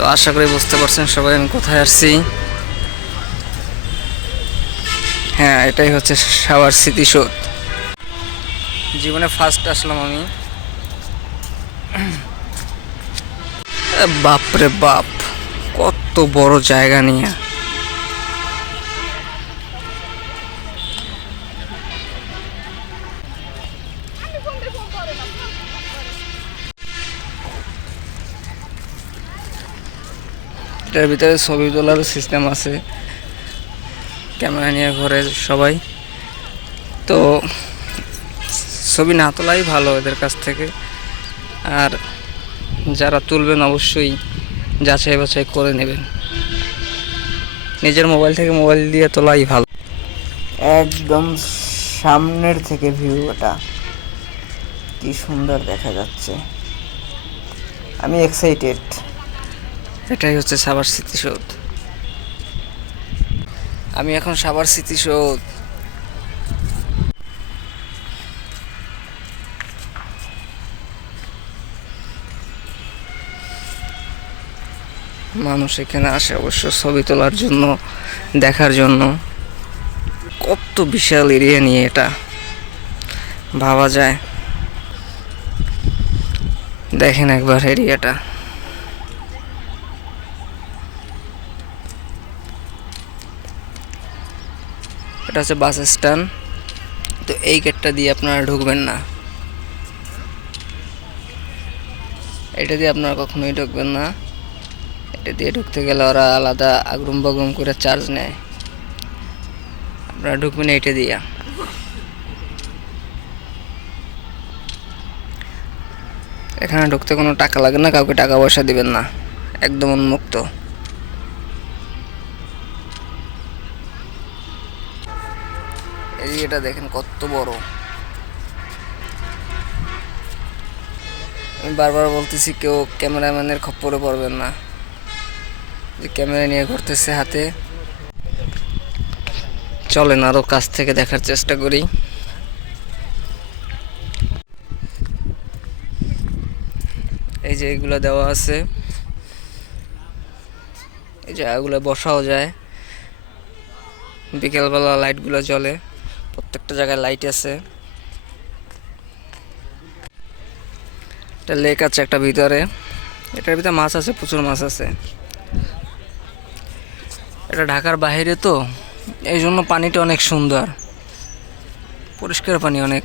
তো আশা করি বুঝতে পারছেন সবাই আমি কোথায় আসছি। হ্যাঁ, এটাই হচ্ছে সাভার স্মৃতিসৌধ। জীবনে ফার্স্ট আসলাম আমি। বাপরে বাপ, কত বড় জায়গা নিয়ে। এটার ভিতরে ছবি তোলার সিস্টেম আছে, ক্যামেরা নিয়ে ঘরে সবাই। তো ছবি না তোলাই ভালো এদের কাছ থেকে। আর যারা তুলবেন অবশ্যই যাচাই বাছাই করে নেবেন, নিজের মোবাইল থেকে মোবাইল দিয়ে তোলাই ভালো। একদম সামনের থেকে ভিউ, এটা কি সুন্দর দেখা যাচ্ছে, আমি এক্সাইটেড। এটাই হচ্ছে সাভার স্মৃতিসৌধ। আমি এখন সাভার স্মৃতিসৌধ। মানুষ এখানে আসে অবশ্য ছবি তোলার জন্য, দেখার জন্য। কত বিশাল এরিয়া নিয়ে এটা, ভাবা যায়। দেখেন একবার এরিয়াটা। এটা হচ্ছে বাস স্ট্যান্ড। তো এই গেটটা দিয়ে আপনারা ঢুকবেন না, এটা দিয়ে আপনারা কখনোই ঢুকবেন না। এটা দিয়ে ঢুকতে গেলে ওরা আলাদা আগরুম বাগরুম করে চার্জ নেয়। আপনারা ঢুকবেন এইটা দিয়া। এখানে ঢুকতে কোনো টাকা লাগে না, কাউকে টাকা পয়সা দিবেন না, একদম উন্মুক্ত। এরিয়াটা দেখেন কত বড়। আমি বারবার বলতেছি কেউ ক্যামেরাম্যানের খপ্পরে পড়বেন না, যে ক্যামেরা নিয়ে ঘুরতেছে হাতে। চলেন আরো কাছ থেকে দেখার চেষ্টা করি। এই যে এগুলো দেওয়া আছে, এই জায়গাগুলো বসাও যায়। বিকেলবেলা লাইটগুলো জ্বলে, প্রত্যেকটা জায়গায় লাইট আছে। একটা লেক আছে একটা ভিতরে, এটার ভিতরে মাছ আছে, প্রচুর মাছ আছে। এটা ঢাকার বাইরে তো, এই জন্য পানিটা অনেক সুন্দর, পরিষ্কার পানি, অনেক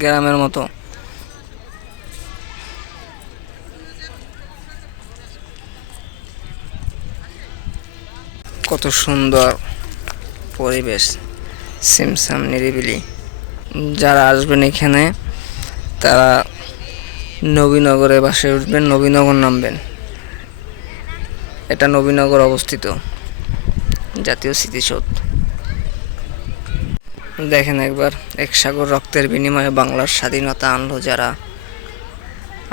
গ্রামের মতো। কত সুন্দর পরিবেশ, সিমসাম নিরিবিলি। যারা আসবেন এখানে তারা নবীনগরে বাসে উঠবেন, নবীনগর নামবেন। এটা নবীনগর অবস্থিত জাতীয় স্মৃতিসৌধ। দেখেন একবার, এক সাগর রক্তের বিনিময়ে বাংলার স্বাধীনতা আনলো যারা,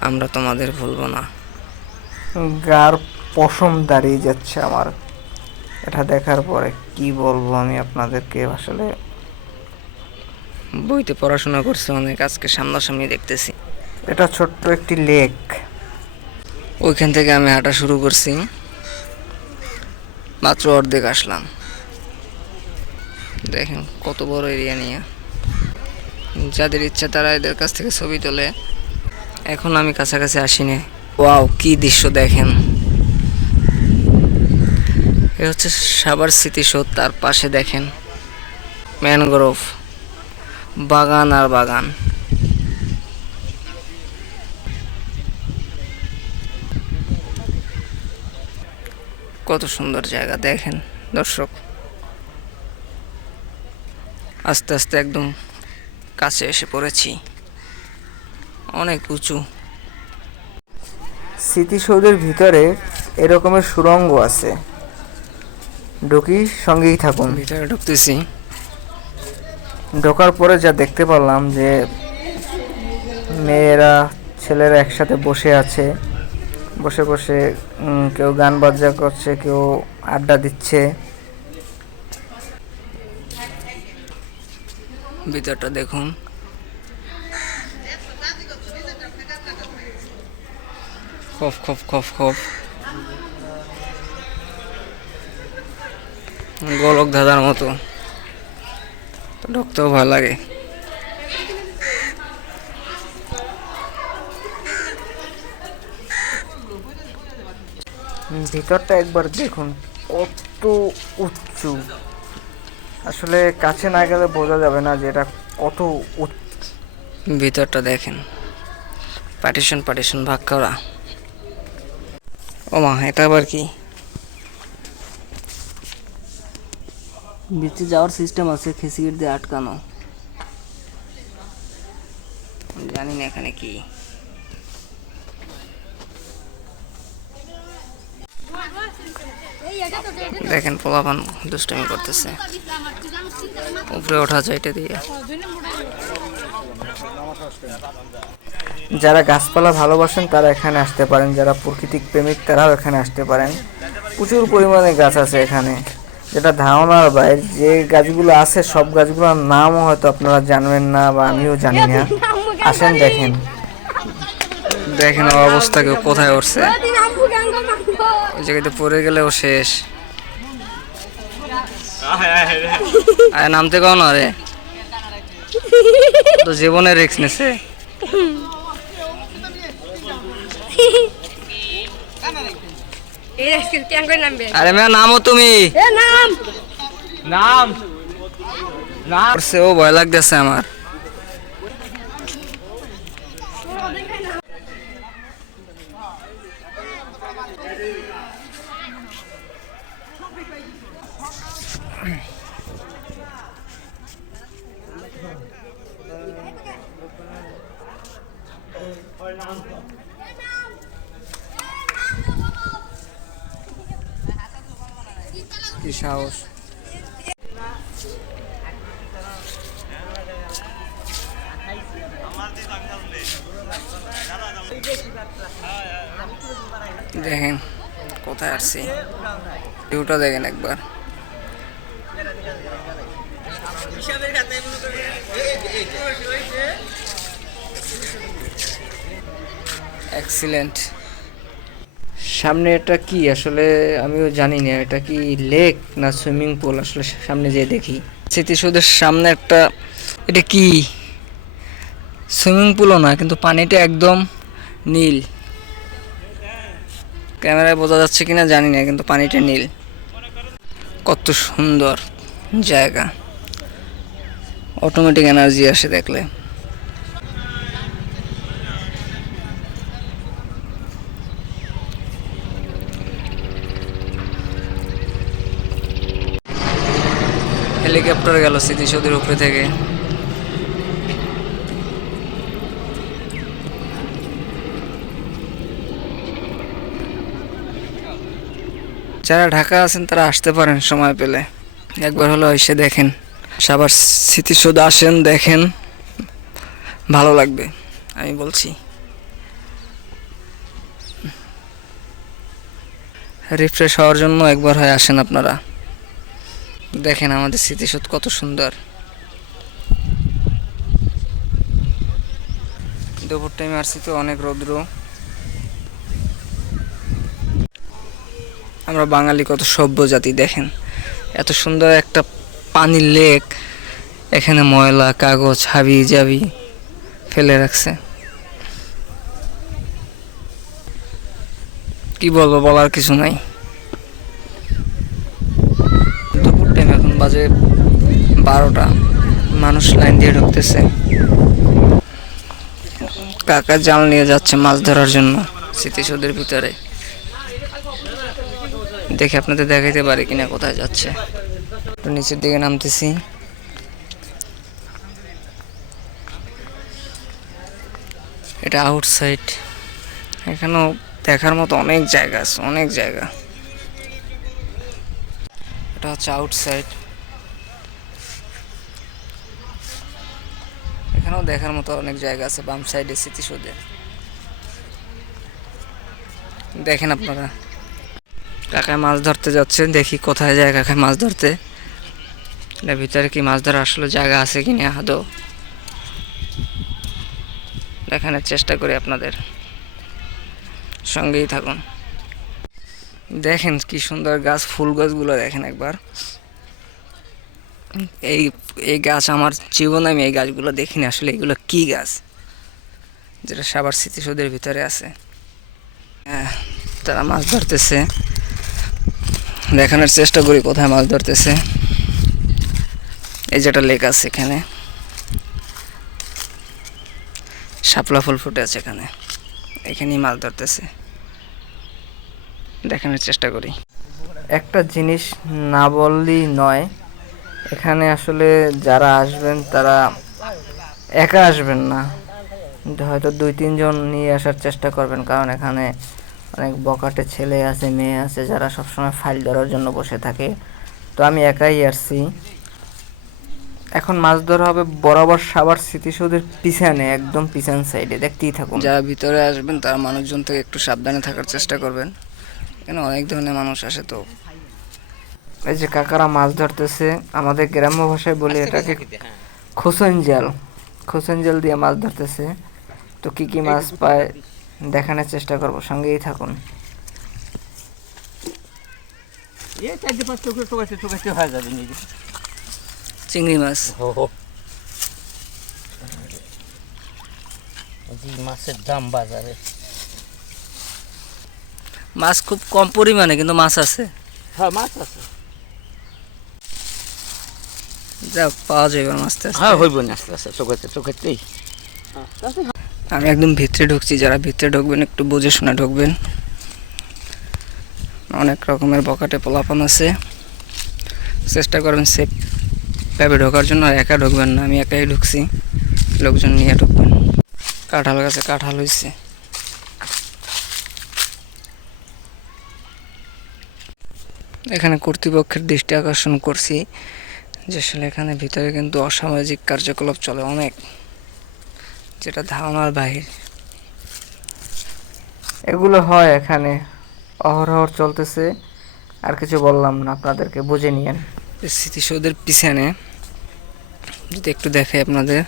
আমরা তোমাদের ভুলবো না। গার পশম দাঁড়িয়ে যাচ্ছে আমার এটা দেখার পরে। কি বলবো আমি আপনাদেরকে, আসলে বইতে পড়াশোনা করছে অনেক, আজকে সামনাসামনি দেখতেছি। এটা ছোট্ট একটি লেক, ওইখান থেকে আমি হাঁটা শুরু করছি, মাত্র অর্ধেক আসলাম। দেখেন কত বড় এরিয়া নিয়ে। যাদের ইচ্ছা তারা এদের কাছ থেকে ছবি তোলে। এখন আমি কাছাকাছি আসিনি। ওয়াও, কি দৃশ্য দেখেন। এ হচ্ছে সাভার স্মৃতিসৌধ, তার পাশে দেখেন ম্যানগ্রোভ, বাগান আর বাগান। কত সুন্দর জায়গা দেখেন দর্শক। আস্তে আস্তে একদম কাছে এসে পড়েছি, অনেক উঁচু। স্মৃতিসৌধের ভিতরে এরকমের সুড়ঙ্গ আছে, ঢুকি, সঙ্গেই থাকুন। ভিতরে ঢুকতেছি, ঢোকার পরে যা দেখতে পারলাম যে মেয়েরা ছেলেরা একসাথে বসে আছে, বসে বসে কেউ গান বাজনা করছে, কেউ আড্ডা দিচ্ছে। ভিতরটা দেখুন, খফ খফ খফ খফ। গোলক ধাঁধার মতো, তো ঢুকতেও ভয় লাগে। ভিতরটা একবার দেখুন কত উঁচু, আসলে কাছে না গেলে বোঝা যাবে না যে এটা কত উঁচু। ভিতরটা দেখেন, পার্টিশন পার্টিশন ভাগ করা। ও মা, এটা আবার কি? নিচে যাওয়ার সিস্টেম আছে, খেসির দিয়ে আটকানো। জানি না এখানে কি। দেখেন পোলাপান দুষ্টামি করতেছে, উপরে ওঠা যায় এটা দিয়ে। যারা গাছপালা ভালোবাসেন তারা এখানে আসতে পারেন, যারা প্রকৃতিক প্রেমিক তারাও এখানে আসতে পারেন। প্রচুর পরিমাণে গাছ আছে এখানে, যেটা ধারণার বাইরে। যে গাছগুলো আছে সব গাছগুলোর নামও হয়তো আপনারা জানবেন না বা আমিও জানি না। আসেন দেখেন, দেখেন ওর অবস্থা, কেউ কোথায় উঠছে। ওই জায়গাতে পড়ে গেলেও শেষ। আরে নামতে কও না রে, তো জীবনের রিস্ক নেছে। আরে মেয়া নামও তুমি, নাম নাম ও ভয় লাগতেছে আমার। কি সাহস! দেখেন কোথায় আসছি, ভিউটা দেখেন একবার। এক্সিলেন্ট। সামনে এটা কি আসলে আমিও জানি না, এটা কি লেক না সুইমিং পুল, আসলে সামনে যেয়ে দেখি। স্মৃতিসৌধের সামনে একটা, এটা কি সুইমিং পুলও না, কিন্তু পানিটা একদম নীল। ক্যামেরায় বোঝা যাচ্ছে কিনা জানি না, কিন্তু পানিটা নীল। কত সুন্দর জায়গা, অটোমেটিক এনার্জি আসে দেখলে। হেলিকপ্টার গেল স্মৃতিসৌধের উপরে থেকে। যারা ঢাকা আছেন তারা আসতে পারেন সময় পেলে, একবার হলো এসে দেখেন। সবার স্মৃতিসৌধ আসেন, দেখেন, ভালো লাগবে আমি বলছি। রিফ্রেশ হওয়ার জন্য একবার হয় আসেন আপনারা, দেখেন আমাদের স্মৃতিসৌধ কত সুন্দর। দুপুর টাইমে আসছি তো অনেক রৌদ্র। আমরা বাঙালি কত সভ্য জাতি, দেখেন এত সুন্দর একটা পানির লেক, এখানে ময়লা কাগজ হাবি জাবি ফেলে রাখছে। কি বলবো, বলার কিছু নাই। দুপুর টাইম, এখন বাজে 12টা, মানুষ লাইন দিয়ে ঢুকতেছে। কাকা জাল নিয়ে যাচ্ছে মাছ ধরার জন্য স্মৃতিসৌধের ভিতরে। দেখে আপনাদের দেখাইতে পারি কিনা কোথায় যাচ্ছে। নিচের দিকে নামতেছি। এটা আউটসাইড, এখানেও দেখার মতো অনেক জায়গা আছে, অনেক জায়গা। এটা হচ্ছে আউটসাইড, এখানেও দেখার মতো অনেক জায়গা আছে। বাম সাইডে স্মৃতিসৌধে দেখেন আপনারা। কাকায় মাছ ধরতে যাচ্ছে, দেখি কোথায় যায় কাকায় মাছ ধরতে। এর ভিতরে কি মাছ ধরার আসলে জায়গা আছে কিনা আদৌ দেখানোর চেষ্টা করি আপনাদের, সঙ্গেই থাকুন। দেখেন কি সুন্দর গাছ, ফুল গাছগুলো দেখেন একবার। এই এই গাছ আমার জীবনে আমি এই গাছগুলো দেখিনি আসলে এগুলো কি গাছ, যেটা সবার স্মৃতিসৌধের ভিতরে আছে। হ্যাঁ, তারা মাছ ধরতেছে, দেখানোর চেষ্টা করি কোথায় মাছ ধরতেছে। এই যেটা লেক আছে এখানে, শাপলা ফুল ফুটে আছে এখানে, এখানেই মাছ ধরতেছে, দেখানোর চেষ্টা করি। একটা জিনিস না বললেই নয়, এখানে আসলে যারা আসবেন তারা একা আসবেন না, হয়তো 2-3 জন নিয়ে আসার চেষ্টা করবেন, কারণ এখানে অনেক বকাটে ছেলে আছে, মেয়ে আছে, যারা সবসময় ফাইল ধরার জন্য বসে থাকে। তো আমি একাই আসছি। এখন মাছ ধরা হবে বরাবর সাভার স্মৃতিসৌধের পিছনে, একদম পিছন সাইডে, দেখতেই থাকুন। যারা ভিতরে আসবেন তারা মানুষজন থেকে একটু সাবধানে থাকার চেষ্টা করবেন, এখানে অনেক ধরনের মানুষ আসে। তো এই যে কাকারা মাছ ধরতেছে, আমাদের গ্রাম্য ভাষায় বলি এটাকে খোসন জাল, খোসন জাল দিয়ে মাছ ধরতেছে। তো কি কি মাছ পায় দেখানোর চেষ্টা করব, সঙ্গেই থাকুন। চিংড়ি মাছ, মাছের দাম বাজারে, মাছ খুব কম পরিমাণে কিন্তু মাছ আছে। হ্যাঁ মাছ আছে, যা পাওয়া যাবে মাছটা। হ্যাঁ হইব না, আস্তে আস্তে চোখেতেই। আমি একদম ভিতরে ঢুকছি, যারা ভিতরে ঢুকবেন একটু বুঝে শুনে ঢুকবেন, অনেক রকমের বকাটে পোলাপান আছে, চেষ্টা করবেন সেফ ভাবে ঢোকার জন্য। আর একা ঢুকবেন না, আমি একাই ঢুকছি, লোকজন নিয়ে ঢুকবেন। কাঁঠাল গাছে কাঁঠাল হয়েছে, এখানে কর্তৃপক্ষের দৃষ্টি আকর্ষণ করছি যে আসলে এখানে ভিতরে কিন্তু অসামাজিক কার্যকলাপ চলে অনেক, যেটা ধারণার বাহির। এগুলো হয় এখানে অহরহ চলতেছে, আর কিছু বললাম না আপনাদেরকে, বুঝে নিয়েন। স্মৃতিসৌধের পিছনে যদি একটু দেখে আপনাদের,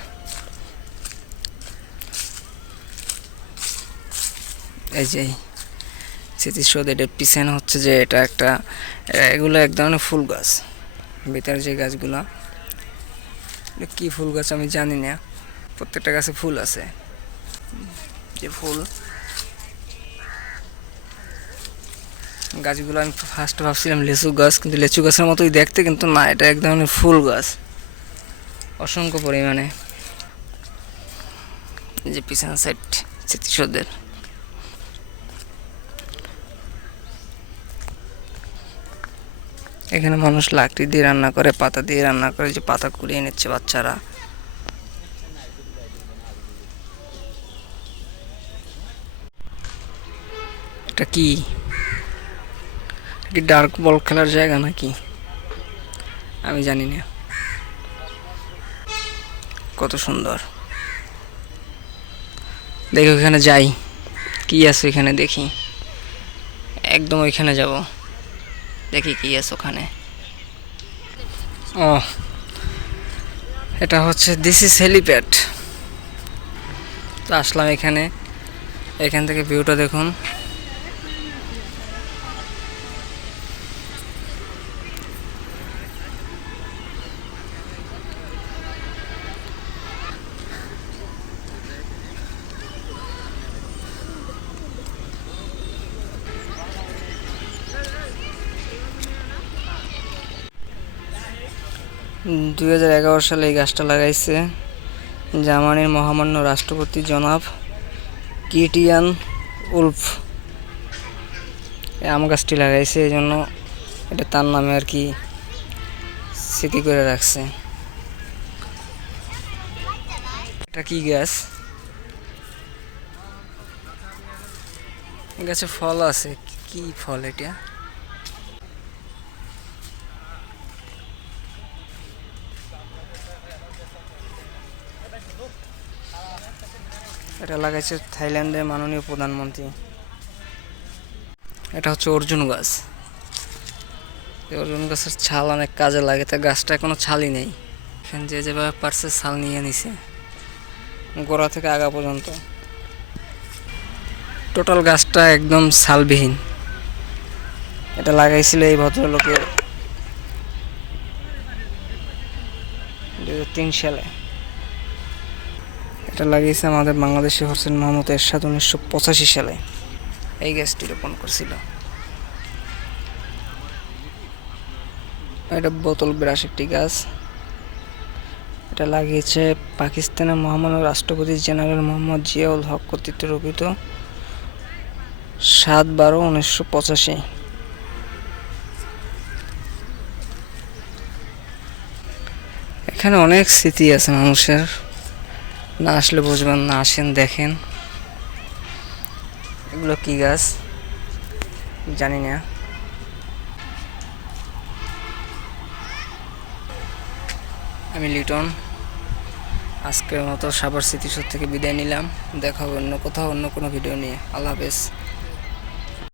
এই যে স্মৃতিসৌধের পিছনে হচ্ছে যে এটা একটা, এগুলো এক ধরনের ফুল গাছ, ভিতরে যে গাছগুলো, কি ফুল গাছ আমি জানি না, প্রত্যেকটা গাছে ফুল আছে, যে ফুল গাছগুলো আমি ফার্স্ট ভাবছিলাম লিচু গাছ, কিন্তু লিচু গাছের মতোই দেখতে, কিন্তু না, এটা এক ধরনের ফুল গাছ, অসংখ্য পরিমাণে। যে পিছন সাইড স্মৃতিসৌধের, এখানে মানুষ লাকড়ি দিয়ে রান্না করে, পাতা দিয়ে রান্না করে, যে পাতা কুড়িয়ে নিচ্ছে বাচ্চারা। এটা কি ডার্ক বল খেলার জায়গা নাকি আমি জানি না। কত সুন্দর, দেখি ওইখানে যাই, কি আছে ওইখানে দেখি, একদম ওইখানে যাব, দেখি কি আছে ওখানে। ও, এটা হচ্ছে দিস ইজ হেলিপ্যাড। তো আসলাম এখানে, এখান থেকে ভিউটা দেখুন। দুই 2011 সালে এই গাছটা লাগাইছে জার্মানির মহামান্য রাষ্ট্রপতি জনাব কিটিয়ান উলফ। আম গাছটি লাগাইছে, এই জন্য এটা তার নামে আর কি স্মৃতি করে রাখছে। এটা কি গাছ? গাছে ফল আছে, কি ফল এটা? এটা লাগাইছে থাইল্যান্ডের মাননীয় প্রধানমন্ত্রী। এটা হচ্ছে অর্জুন গাছ। এই অর্জুন গাছের ছাল অনেক কাজে লাগে, তা গাছটা এখনো ছালই নেই। এখানে যে যেভাবে পারছে ছাল নিয়ে নিছে, গোড়া থেকে আগা পর্যন্ত। টোটাল গাছটা একদম ছালবিহীন। এটা লাগাইছিল এই ভদ্রলোকের সালে। এটা লাগিয়েছে আমাদের বাংলাদেশি হোসেন মোহাম্মদ এরশাদ 1985 সালে এই গাছটি রোপণ করছিল। এটা বোতল বিরাস একটি গাছ। এটা লাগিয়েছে পাকিস্তানের মহামান্য রাষ্ট্রপতি জেনারেল মোহাম্মদ জিয়াউল হক কর্তৃক রোপিত 7/12/1985। এখানে অনেক স্মৃতি আছে মানুষের, না আসলে বুঝবেন না, আসেন দেখেন। এগুলো কি গাছ জানি না। আমি লিটন, আজকের মতো সাভার স্মৃতিসৌধ থেকে বিদায় নিলাম। দেখা হবে অন্য কোথাও অন্য কোনো ভিডিও নিয়ে। আল্লাহ হাফেজ।